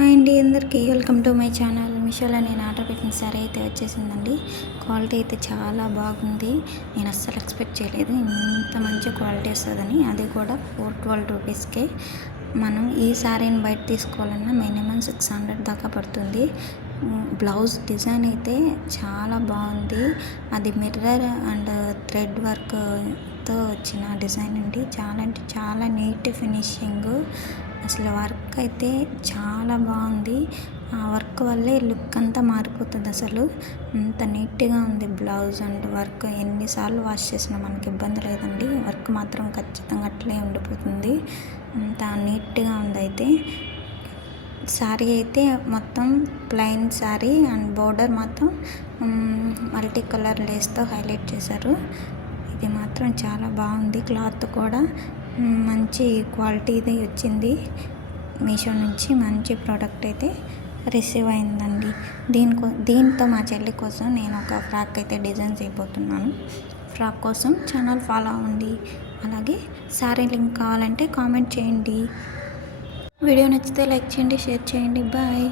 Hi అండి, అందరికీ welcome to my channel. మీషోలో నేను ఆర్డర్ పెట్టిన సారీ అయితే వచ్చేసిందండి. క్వాలిటీ అయితే చాలా బాగుంది. నేను అస్సలు ఎక్స్పెక్ట్ చేయలేదు ఇంత మంచి క్వాలిటీ వస్తుందని, అది కూడా 412 రూపీస్కే. మనం ఈ సారీని బయట తీసుకోవాలన్నా మినిమం 600 దాకా పడుతుంది. బ్లౌజ్ డిజైన్ అయితే చాలా బాగుంది. అది మిర్రర్ అండ్ థ్రెడ్ వర్క్తో వచ్చిన డిజైన్ అండి. చాలా అంటే చాలా నీట్ ఫినిషింగ్. అసలు వర్క్ అయితే చాలా బాగుంది. ఆ వర్క్ వల్లే లుక్ అంతా మారిపోతుంది. అసలు అంత నీట్గా ఉంది బ్లౌజ్ అండ్ వర్క్. ఎన్నిసార్లు వాష్ చేసినా మనకి ఇబ్బంది లేదండి. వర్క్ మాత్రం ఖచ్చితంగా అట్లే ఉండిపోతుంది. అంత నీట్గా ఉంది. అయితే శారీ అయితే మొత్తం ప్లెయిన్ శారీ అండ్ బోర్డర్ మాత్రం మల్టీ కలర్ లేస్తో హైలైట్ చేశారు. ఇది మాత్రం చాలా బాగుంది. క్లాత్ కూడా మంచి క్వాలిటీది వచ్చింది. మీషో నుంచి మంచి ప్రోడక్ట్ అయితే రిసీవ్ అయిందండి. దీంతో మా చెల్లి కోసం నేను ఒక ఫ్రాక్ అయితే డిజైన్ చేయబోతున్నాను. ఫ్రాక్ కోసం ఛానల్ ఫాలో అవ్వండి. అలాగే శారీ లింక్ కావాలంటే కామెంట్ చేయండి. వీడియో నచ్చితే లైక్ చేయండి, షేర్ చేయండి. బాయ్.